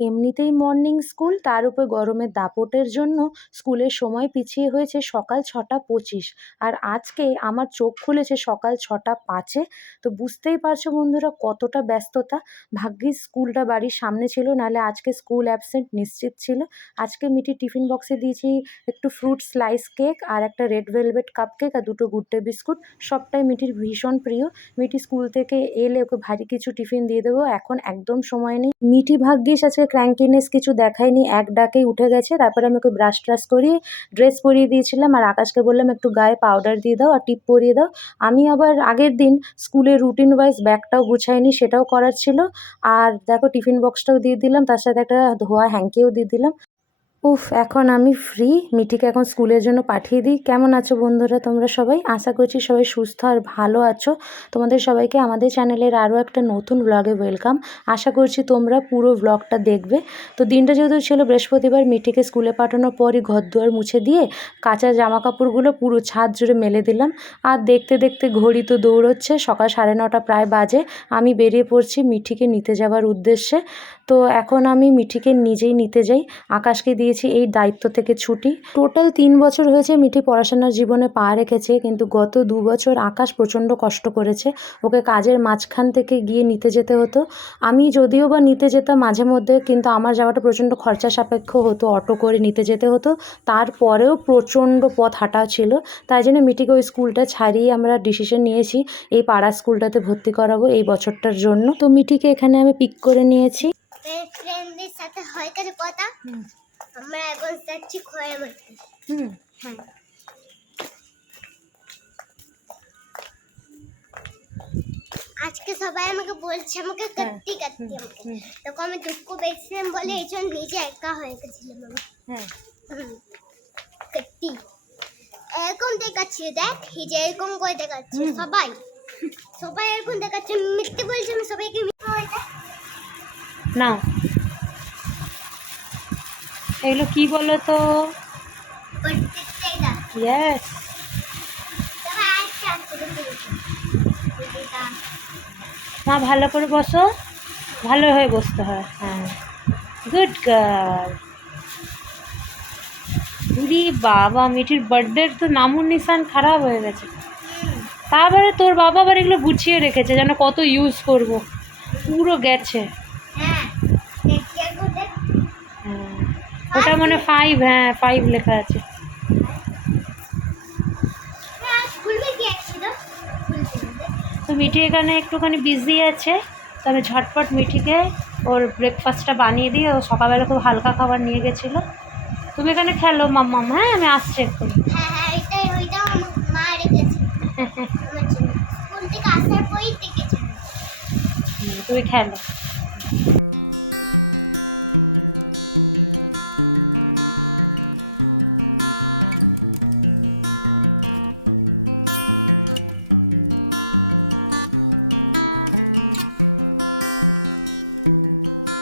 এমনিতেই morning school তার উপর গরমের দাপটের জন্য স্কুলের সময় পিছিয়ে হয়েছে সকাল ছটা পঁচিশ। আর আজকে আমার চোখ খুলেছে সকাল ছটা পাঁচে। তো বুঝতেই পারছ বন্ধুরা কতটা ব্যস্ততা। ভাগ্যিস স্কুলটা বাড়ির সামনে ছিল, নাহলে আজকে স্কুল অ্যাবসেন্ট নিশ্চিত ছিল। আজকে মিটি টিফিন বক্সে দিয়েছি একটু ফ্রুট স্লাইস কেক আর একটা রেড ভেলভেট কাপ কেক আর দুটো গুড ডে বিস্কুট। সবটাই মিটির ভীষণ প্রিয়। মিটি স্কুল থেকে এলে ওকে ভারী কিছু টিফিন দিয়ে দেবো। এখন একদম সময় নেই। মিটি ভাগ্যিস আজকে ক্র্যাঙ্কিনেস কিছু দেখায়নি, এক ডাকেই উঠে গেছে, তারপরে আমি ওকে ব্রাশ ট্রাশ করিয়ে ড্রেস পরিয়ে দিয়েছিলাম আর আকাশকে বললাম, একটু গায়ে পাউডার দিয়ে দাও আর টিপ পরিয়ে দাও। আমি আবার আগের দিন স্কুলে রুটিন ওয়াইজ ব্যাগটাও গুছাইনি, সেটাও করার ছিল। আর দেখো টিফিন বক্সটাও দিয়ে দিলাম, তার সাথে একটা ধোয়া হ্যাঙ্কিও দিয়ে দিলাম। উফ, এখন আমি ফ্রি মিটিকে এখন স্কুলের জন্য পাঠিয়ে দিই। কেমন আছো বন্ধুরা তোমরা সবাই? আশা করছি সবাই সুস্থ আর ভালো আছো। তোমাদের সবাইকে আমাদের চ্যানেলের আরও একটা নতুন ব্লগে ওয়েলকাম আশা করছি তোমরা পুরো ব্লগটা দেখবে। তো দিনটা যেহেতু ছিল বৃহস্পতিবার মিটিকে স্কুলে পাঠানোর পরই ঘর দুয়ার মুছে দিয়ে কাঁচা জামা কাপড়গুলো পুরো ছাদ জুড়ে মেলে দিলাম। আর দেখতে দেখতে ঘড়ি তো দৌড়চ্ছে, সকাল সাড়ে নটা প্রায় বাজে। আমি বেরিয়ে পড়ছি মিঠিকে নিতে যাওয়ার উদ্দেশ্যে। তো এখন আমি মিঠিকে নিজেই নিতে যাই। আকাশকে দিয়েছি এই দায়িত্ব থেকে ছুটি। টোটাল তিন বছর হয়েছে মিঠি পড়াশোনার জীবনে পা রেখেছে কিন্তু গত দু বছর আকাশ প্রচণ্ড কষ্ট করেছে। ওকে কাজের মাঝখান থেকে গিয়ে নিতে যেতে হতো। আমি যদিও বা নিতে যেতাম মাঝে মধ্যে কিন্তু আমার যাওয়াটা প্রচণ্ড খরচা সাপেক্ষ হতো। অটো করে নিতে যেতে হতো। তারপরেও প্রচণ্ড পথ হাঁটা ছিল। তাই জন্য মিটিকে ওই স্কুলটা ছাড়িয়ে আমরা ডিসিশন নিয়েছি এই পাড়া স্কুলটাতে ভর্তি করাবো এই বছরটার জন্য। তো মিটিকে এখানে আমি পিক করে নিয়েছি। ফ্রেন্ডদের সাথে হয় কাছে কথা? আমরা এখন যাচ্ছি খয়ে মারতে হুম হ্যাঁ আজকে সবাই আমাকে বলছে আমাকে কাটতি কাটতি আমাকে। তখন আমি দুঃখ পেয়েছিলাম বলে এই জন্য নিজে একা হয়ে গেছিলাম আমি হ্যাঁ। কাটতি এরকম দেখাচ্ছে দেখ এই যে এরকম করে দেখাচ্ছে সবাই সবাই এরকম দেখাচ্ছে মিথ্যে বলছে আমি সবাইকে মিথ্যে না এগুলো কি বলো তো? ইয়েস মা ভালো করে বসো। ভালো হয়ে বসতে হয় হ্যাঁ। গুড গার্ল দি বাবা মিঠির বার্থডের তো নামুর নিশান খারাপ হয়ে গেছে। তারপরে তোর বাবা আবার এগুলো গুছিয়ে রেখেছে যেন কত ইউজ করব। পুরো গেছে। হ্যাঁ হ্যাঁ। ওটা মনে ফাইভ হ্যাঁ ফাইভ লেখা আছে। হ্যাঁ তো মিঠি এখানে একটুখানি বিজি আছে তবে ঝটপট মিঠিকে ওর ব্রেকফাস্টটা বানিয়ে দিয়ে ও সকালবেলা খুব হালকা খাবার নিয়ে গেছিল। তুমি এখানে খেলো মাম্মাম? হ্যাঁ আমি আসছি একটু তুমি হ্যাঁ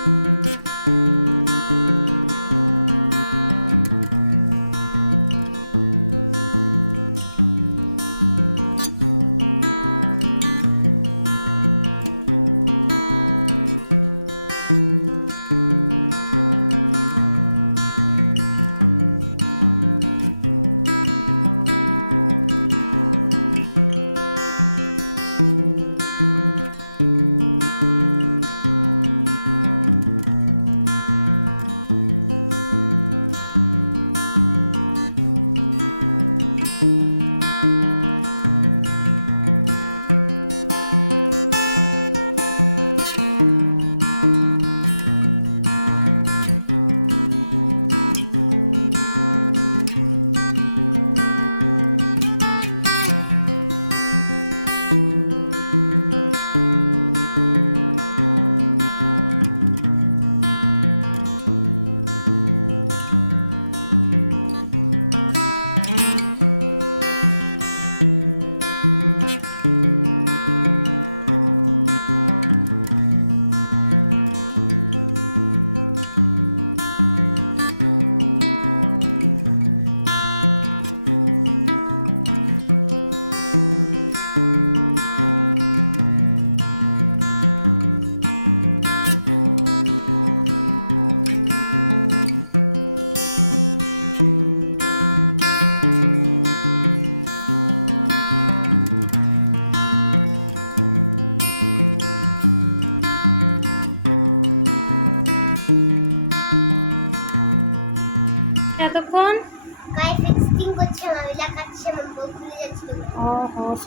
Música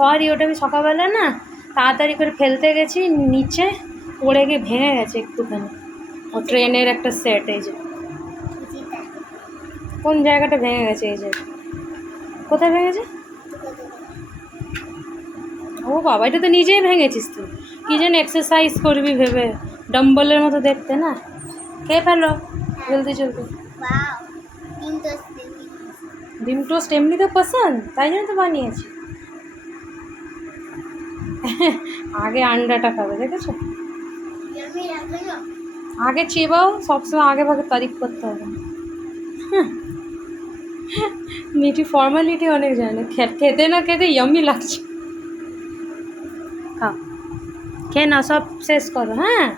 সরি ওটা আমি সকালবেলা না তাড়াতাড়ি করে ফেলতে গেছি নিচে পড়ে গিয়ে ভেঙে গেছে একটুখানি। ও ট্রেনের একটা সেট এই যে। কোন জায়গাটা ভেঙে গেছে এই যে? কোথায় ভেঙেছে? ও বাবা এটা তো নিজেই ভেঙেছিস তুই। কী যেন এক্সারসাইজ করবি ভেবে ডম্বলের মতো দেখতে না? কে ফেলো জলদি জলদি। ডিম টোস্ট এমনিতে পছন্দ তাই জন্য তো বানিয়েছি। আগে আন্ডাটা খাবে, দেখেছ? আগে চেবাও, সবসময় আগে ভাগে তারিফ করতে হবে। মিটি ফর্মালিটি অনেক জানে। খেতে না খেতে ইয়ম্মি লাগছে। খাও। খেয়ে না সব শেষ করো হ্যাঁ?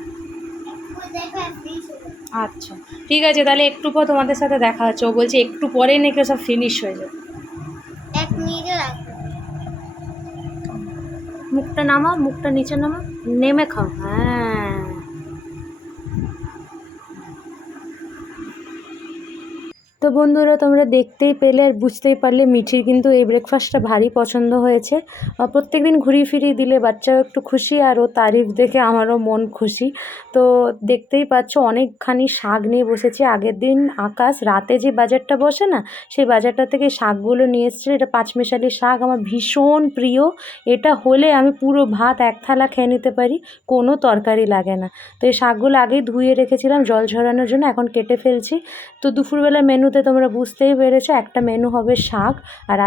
আচ্ছা। ঠিক আছে, তাহলে একটু পর তোমাদের সাথে দেখা হচ্ছে। ও বলছে একটু পরেই নাকি সব ফিনিশ হয়ে যাবে। মুখটা নামাও মুখটা নিচে নামাও নেমে খাও। হ্যাঁ। তো বন্ধুরা, তোমরা দেখতেই পেলে আর বুঝতেই পারলে মিঠির কিন্তু এই ব্রেকফাস্টটা ভারী পছন্দ হয়েছে। প্রত্যেক দিন ঘুরিয়ে ফিরিয়ে দিলে বাচ্চাও একটু খুশি আর ও তারিফ দেখে আমারও মন খুশি। তো দেখতেই পাচ্ছ, অনেকখানি শাক নিয়ে বসেছি। আগের দিন আকাশ রাতে যে বাজারটা বসে না, সেই বাজারটা থেকে শাকগুলো নিয়ে এসেছিল এটা পাঁচমেশালি শাক আমার ভীষণ প্রিয়। এটা হলে আমি পুরো ভাত এক থালা খেয়ে নিতে পারি, কোনো তরকারি লাগে না। তো এই শাকগুলো আগেই ধুয়ে রেখেছিলাম, জল ঝরানোর জন্য, এখন কেটে ফেলছি। তো দুপুরবেলা মেনুতে তোমরা বুঝতেই পেরেছ একটা মেনু হবে শাক আর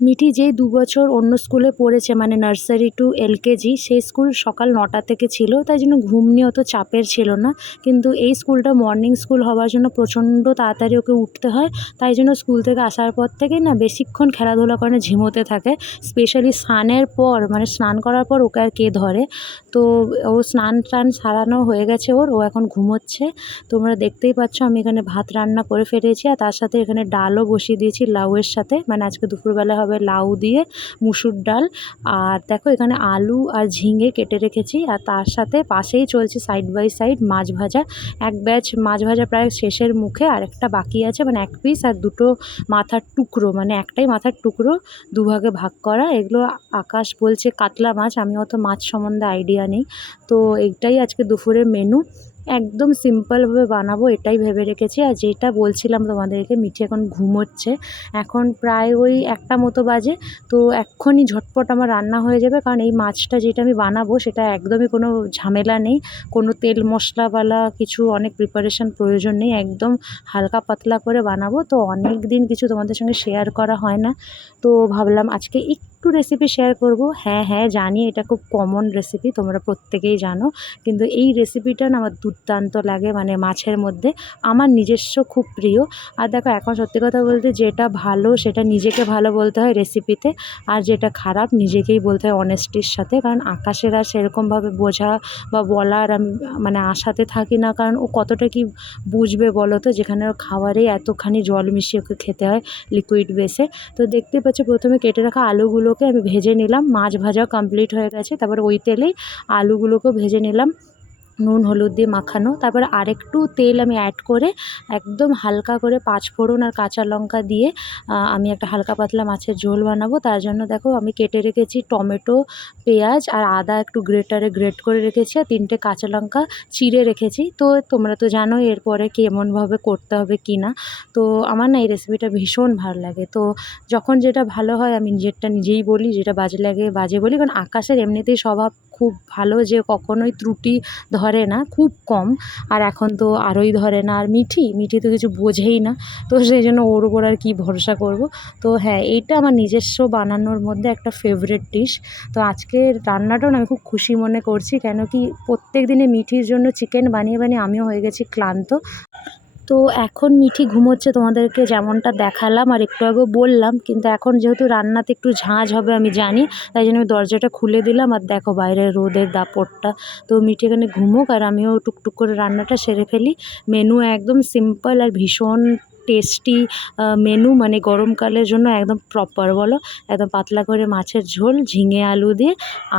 মিঠি যেই দু বছর অন্য স্কুলে পড়েছে মানে নার্সারি টু এলকেজি সেই স্কুল সকাল নটা থেকে ছিল, তাই জন্য ঘুম নিয়ে অত চাপের ছিল না। কিন্তু এই স্কুলটা মর্নিং স্কুল হওয়ার জন্য প্রচণ্ড তাড়াতাড়ি ওকে উঠতে হয়, তাই জন্য স্কুল থেকে আসার পর থেকেই না বেশিক্ষণ খেলাধুলা করে ঝিমোতে থাকে। স্পেশালি স্নানের পর মানে স্নান করার পর ওকে আর কে ধরে? তো ও স্নান টান সারানো হয়ে গেছে ওর, ও এখন ঘুমোচ্ছে। তোমরা দেখতেই পাচ্ছ আমি এখানে ভাত রান্না করে ফেলেছি, আর তার সাথে এখানে ডালও বসিয়ে দিয়েছি লাউয়ের সাথে। মানে আজকে দুপুরবেলা হবে লাউ দিয়ে মুসুর ডাল। আর দেখো এখানে আলু আর ঝিঙে কেটে রেখেছি। আর তার সাথে পাশেই চলছে সাইড বাই সাইড মাছ ভাজা। এক ব্যাচ মাছ ভাজা প্রায় শেষের মুখে। আর একটা বাকি আছে মানে এক পিস আর দুটো মাথার টুকরো মানে একটাই মাথার টুকরো দুভাগে ভাগ করা। এগুলো আকাশ বলছে কাতলা মাছ। আমি অত মাছ সম্বন্ধে আইডিয়া নেই। তো এইটাই আজকে দুপুরের মেনু একদম সিম্পলভাবে বানাবো, এটাই ভেবে রেখেছি। আর যেটা বলছিলাম তোমাদেরকে, মিঠি এখন ঘুমোচ্ছে। এখন প্রায় ওই একটা মতো বাজে। তো এক্ষুনি ঝটপট আমার রান্না হয়ে যাবে। কারণ এই মাছটা যেটা আমি বানাবো, সেটা একদমই কোনো ঝামেলা নেই। কোনো তেল মশলাওয়ালা কিছু অনেক প্রিপারেশন প্রয়োজন নেই। একদম হালকা পাতলা করে বানাবো। তো অনেক দিন কিছু তোমাদের সঙ্গে শেয়ার করা হয় না। তো ভাবলাম আজকে রেসিপি শেয়ার করব। হ্যাঁ হ্যাঁ জানি এটা খুব কমন রেসিপি তোমরা প্রত্যেকেই জানো। কিন্তু এই রেসিপিটা না আমার দুর্দান্ত লাগে মানে মাছের মধ্যে। আমার নিজস্ব খুব প্রিয়। আর দেখো, এখন সত্যি কথা বলতে যেটা ভালো, সেটা নিজেকে ভালো বলতে হয় রেসিপিতে আর যেটা খারাপ, নিজেকেই বলতে হয় অনেস্টির সাথে। কারণ আকাশের আর সেরকমভাবে বোঝা বা বলার আমি মানে আশাতে থাকি না। কারণ ও কতটা কি বুঝবে বলো তো? যেখানে ওর খাবারেই এতখানি জল মিশিয়ে ওকে খেতে হয় লিকুইড বেসে তো দেখতে পাচ্ছ, প্রথমে কেটে রাখা আলুগুলোকে আমি ভেজে নিলাম। মাছ ভাজা কমপ্লিট হয়ে গেছে। তারপর ওই তেলেই আলুগুলোকেও ভেজে নিলাম। নুন, হলুদ দিয়ে মাখানো। তারপরে আরেকটু তেল আমি অ্যাড করে একদম হালকা করে পাঁচ ফোড়ন আর কাঁচা লঙ্কা দিয়ে আমি একটা হালকা পাতলা মাছের ঝোল বানাবো। তার জন্য দেখো আমি কেটে রেখেছি টমেটো, পেঁয়াজ আর আদা একটু গ্রেটারে গ্রেট করে রেখেছি আর তিনটে কাঁচা লঙ্কা চিড়ে রেখেছি। তো তোমরা তো জানোই এরপরে কেমনভাবে করতে হবে কি না তো আমার না এই রেসিপিটা ভীষণ ভালো লাগে। তো যখন যেটা ভালো হয় আমি নিজেরটা নিজেই বলি, যেটা বাজে লাগে বাজে বলি। কারণ আকাশের এমনিতেই স্বভাব খুব ভালো যে কখনোই ত্রুটি ধরে না, খুব কম। আর এখন তো আরোই ধরে না। আর মিঠি মিঠি তো কিছু বোঝেই না। তো সেই জন্য ওর ওপর আর কী ভরসা করব। তো হ্যাঁ এইটা আমার নিজস্ব বানানোর মধ্যে একটা ফেভারিট ডিশ তো আজকের রান্নাটাও আমি খুব খুশি মনে করছি। কেন কি প্রত্যেক দিনে মিঠির জন্য চিকেন বানিয়ে বানিয়ে আমিও হয়ে গেছি ক্লান্ত। তো এখন মিঠি ঘুমোচ্ছে, তোমাদেরকে যেমনটা দেখালাম আর একটু আগেও বললাম, কিন্তু এখন যেহেতু রান্নাতে একটু ঝাঁঝ হবে আমি জানি, তাই জন্য আমি দরজাটা খুলে দিলাম আর দেখো বাইরের রোদের দাপটটা। তো মিঠি এখানে ঘুমোক আর আমিও টুকটুক করে রান্নাটা সেরে ফেলি। মেনু একদম সিম্পল আর ভীষণ টেস্টি মেনু মানে গরমকালের জন্য একদম প্রপার বলো। একদম পাতলা করে মাছের ঝোল, ঝিঙে আলু দিয়ে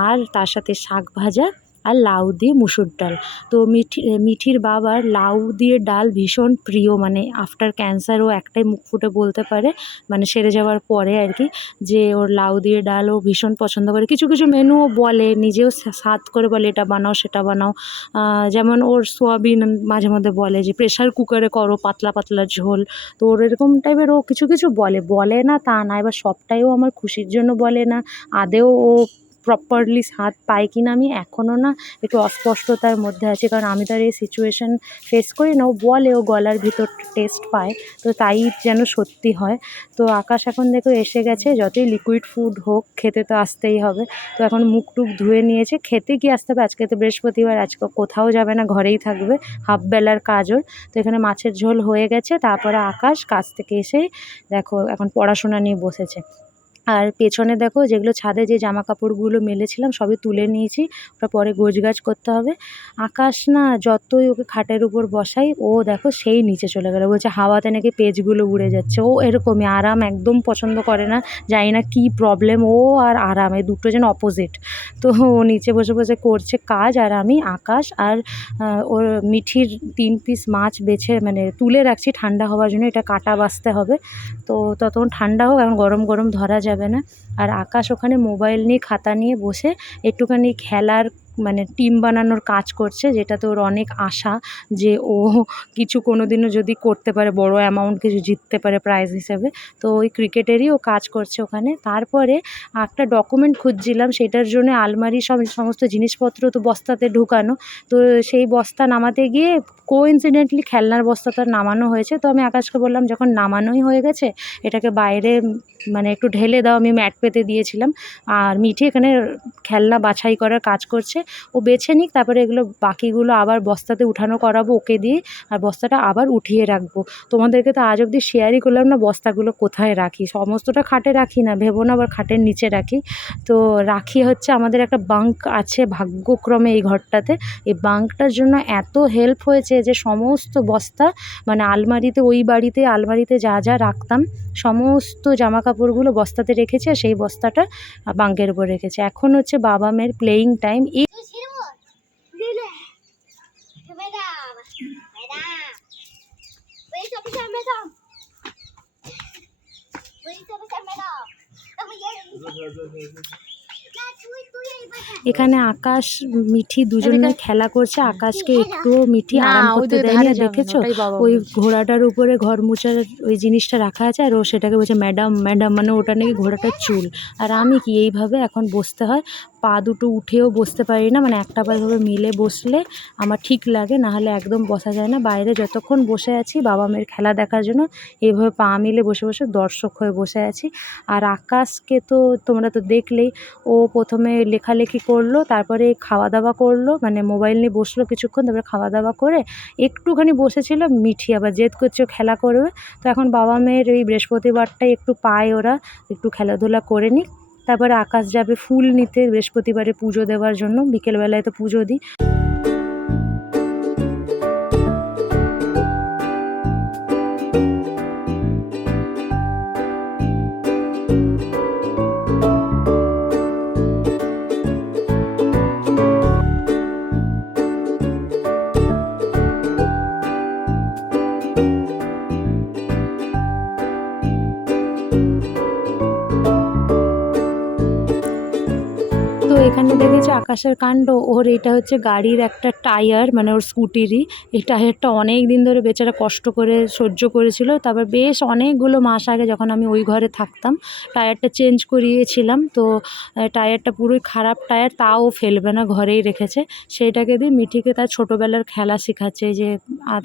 আর তার সাথে শাক ভাজা। আর লাউ দিয়ে মুসুর ডাল। তো মিঠি, মিঠির বাবার লাউ দিয়ে ডাল ভীষণ প্রিয় মানে আফটার ক্যান্সার ও একটাই মুখ ফুটে বলতে পারে মানে সেরে যাওয়ার পরে আর কি, যে ওর লাউ দিয়ে ডাল ও ভীষণ পছন্দ করে। কিছু কিছু মেনুও বলে, নিজেও স্বাদ করে বলে, এটা বানাও, সেটা বানাও। যেমন ওর সোয়াবিন মাঝে মধ্যে বলে যে প্রেশার কুকারে করো, পাতলা পাতলা ঝোল। তো ওর এরকম টাইপের ও কিছু কিছু বলে। বলে না, তা না, এবার সবটাইও আমার খুশির জন্য বলে না। আদেও ও প্রপারলি স্বাদ পাই কি না আমি এখনও না একটু অস্পষ্টতার মধ্যে আছি। কারণ আমি তো আর এই সিচুয়েশান ফেস করি না। ও বলে, ও গলার ভিতর টেস্ট পায়। তো তাই যেন সত্যি হয়। তো আকাশ এখন দেখো এসে গেছে। যতই লিকুইড ফুড হোক, খেতে তো আসতেই হবে। তো এখন মুখ টুক ধুয়ে নিয়েছে। খেতে কি আসতে হবে। আজকে তো বৃহস্পতিবার, আজকে কোথাও যাবে না, ঘরেই থাকবে। হাফ বেলার কাজ তো এখানে মাছের ঝোল হয়ে গেছে। তারপরে আকাশ কাজ থেকে এসেই দেখো এখন পড়াশোনা নিয়ে বসেছে। আর পেছনে দেখো যেগুলো ছাদে যে জামা কাপড়গুলো মেলেছিলাম সবই তুলে নিয়েছি। ওটা পরে গোছগাছ করতে হবে। আকাশ না যতই ওকে খাটের উপর বসাই, ও দেখো সেই নিচে চলে গেলো। বলছে হাওয়াতে নাকি পেজগুলো উড়ে যাচ্ছে। ও এরকমই, আরাম একদম পছন্দ করে না। জানি না কী প্রবলেম ও আর আরাম এই দুটো যেন অপোজিট তো ও নিচে বসে বসে করছে কাজ, আর আমি আকাশ আর ওর মিঠির তিন পিস মাছ বেছে মানে তুলে রাখছি ঠান্ডা হওয়ার জন্য। এটা কাটা বাছতে হবে। তো ততক্ষণ ঠান্ডা হোক, এখন গরম গরম ধরা যাবে। না। আর আকাশ ওখানে মোবাইল নিয়ে খাতা নিয়ে বসে একটুখানি খেলার মানে টিম বানানোর কাজ করছে যেটাতে ওর অনেক আশা যে ও কিছু কোনো দিনও যদি করতে পারে, বড় অ্যামাউন্ট কিছু জিততে পারে প্রাইজ হিসেবে। তো ওই ক্রিকেটেরই ও কাজ করছে ওখানে। তারপরে একটা ডকুমেন্ট খুঁজছিলাম, সেটার জন্য আলমারি সব সমস্ত জিনিসপত্র তো বস্তাতে ঢুকানো। তো সেই বস্তা নামাতে গিয়ে কোইন্সিডেন্টলি খেলনার বস্তা বস্তাটা নামানো হয়েছে। তো আমি আকাশকে বললাম, যখন নামানোই হয়ে গেছে, এটাকে বাইরে মানে একটু ঢেলে দাও। আমি ম্যাট পেতে দিয়েছিলাম। আর মিঠি এখানে খেলনা বাছাই করার কাজ করছে। ও বেছে নিক, তারপরে এগুলো বাকিগুলো আবার বস্তাতে উঠানো করাবো ওকে দিয়ে, আর বস্তাটা আবার উঠিয়ে রাখব। তোমাদেরকে তো আজ অবধি শেয়ারই করলাম না, বস্তাগুলো কোথায় রাখি? সমস্তটা খাটে রাখি না, ভেবো না আবার খাটের নিচে রাখি। তো রাখি হচ্ছে আমাদের একটা বাঙ্ক আছে ভাগ্যক্রমে এই ঘরটাতে। এই বাঙ্কটার জন্য এত হেল্প হয়েছে যে সমস্ত বস্তা মানে আলমারিতে, ওই বাড়িতে, আলমারিতে যা যা রাখতাম, সমস্ত জামা কাপড়গুলো বস্তাতে রেখেছে আর সেই বস্তাটা বাঙ্কের উপর রেখেছে। এখন হচ্ছে বাবা মেয়ের playing time Susirmos. Dile. Madam. Madam. Police officer, madam. Police officer, madam. Come here. এখানে আকাশ মিঠি দুজনে খেলা করছে। আকাশকে একটুও মিঠি আরাম করতে দেয়নি আর দেখেছ? ওই ঘোড়াটার উপরে ঘর মোছার ওই জিনিসটা রাখা আছে আর ও সেটাকে বলছে ম্যাডাম ম্যাডাম মানে ওটা নাকি ঘোড়াটার চুল। আর আমি কি এইভাবে এখন বসতে হয়? পা দুটো উঠেও বসতে পারি না মানে একটা পা এভাবে মিলে বসলে আমার ঠিক লাগে না হলে একদম বসা যায় না। বাইরে যতক্ষণ বসে আছি বাবা মেয়ের খেলা দেখার জন্য এইভাবে পা মিলে বসে বসে দর্শক হয়ে বসে আছি। আর আকাশকে তো তোমরা তো দেখলেই ও প্রথমে লেখালেখি করল, তারপরে খাওয়া দাওয়া করল মানে মোবাইল নিয়ে বসল কিছুক্ষণ, তারপরে খাওয়া দাওয়া করে একটুখানি বসেছিল মিঠি আবার জেদ করছে খেলা করবে। তো এখন বাবা মেয়ের এই বৃহস্পতিবারটাই একটু পায় ওরা, একটু খেলাধুলা করে নিক। তারপরে আকাশ যাবে ফুল নিতে বৃহস্পতিবারে পুজো দেওয়ার জন্য, বিকেলবেলায় তো পুজো দিই। এখানে দেখেছি আকাশের কাণ্ড। ওর এটা হচ্ছে গাড়ির একটা টায়ার মানে ওর স্কুটিরই। এই টায়ারটা অনেক দিন ধরে বেচারা কষ্ট করে সহ্য করেছিল। তারপর বেশ অনেকগুলো মাস আগে যখন আমি ওই ঘরে থাকতাম, টায়ারটা চেঞ্জ করিয়েছিলাম। তো টায়ারটা পুরোই খারাপ টায়ার, তাও ফেলবে না, ঘরেই রেখেছে। সেইটাকে দিয়ে মিঠিকে তার ছোটোবেলার খেলা শেখাচ্ছে যে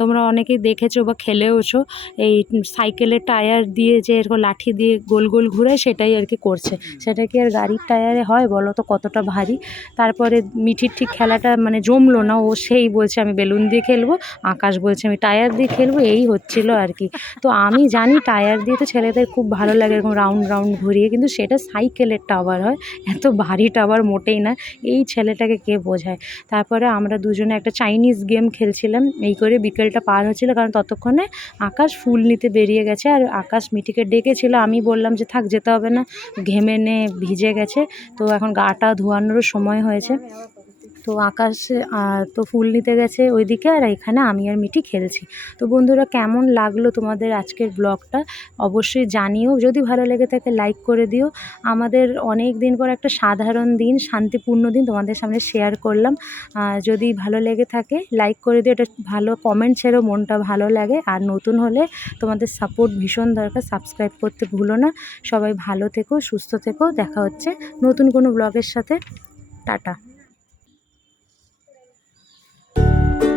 তোমরা অনেকেই দেখেছ বা খেলেওছো, এই সাইকেলের টায়ার দিয়ে যে এরকম লাঠি দিয়ে গোল গোল ঘুরে সেটাই আর কি করছে। সেটা কি আর গাড়ির টায়ারে হয় বলো তো কতটা ভারী। তারপরে মিঠির ঠিক খেলাটা মানে জমলো না, ও সেই বলছে, আমি বেলুন দিয়ে খেলব, আকাশ বলছে, আমি টায়ার দিয়ে খেলব এই হচ্ছিল আর কি। তো আমি জানি টায়ার দিয়ে তো ছেলেদের খুব ভালো লাগে এরকম রাউন্ড রাউন্ড ঘুরিয়ে, কিন্তু সেটা সাইকেলের টাওয়ার হয়, এত ভারী টাওয়ার মোটেই না, এই ছেলেটাকে কে বোঝায়? তারপরে আমরা দুজনে একটা চাইনিজ গেম খেলছিলাম, এই করে বিকেলটা পার হচ্ছিল, কারণ ততক্ষণে আকাশ ফুল নিতে বেরিয়ে গেছে, আর আকাশ মিঠিকে ডেকেছিল, আমি বললাম যে, থাক, যেতে হবে না, ঘেমে নে, ভিজে গেছে তো এখন গাটা ধোয়ানোরও সময় হয়েছে। তো আকাশে তো ফুল নিতে গেছে ওইদিকে আর এখানে আমি আর মিটি খেলছি। তো বন্ধুরা কেমন লাগল তোমাদের আজকের ব্লগটা অবশ্যই জানিও। যদি ভালো লেগে থাকে লাইক করে দিও। আমাদের অনেক দিন পর একটা সাধারণ দিন, শান্তিপূর্ণ দিন তোমাদের সামনে শেয়ার করলাম। যদি ভালো লেগে থাকে লাইক করে দিও। এটা ভালো কমেন্ট ছেড়ো, মনটা ভালো লাগে। আর নতুন হলে তোমাদের সাপোর্ট ভীষণ দরকার, সাবস্ক্রাইব করতে ভুলো না। সবাই ভালো থেকো, সুস্থ থেকো। দেখা হচ্ছে নতুন কোনো ব্লগের সাথে। টাটা। Thank you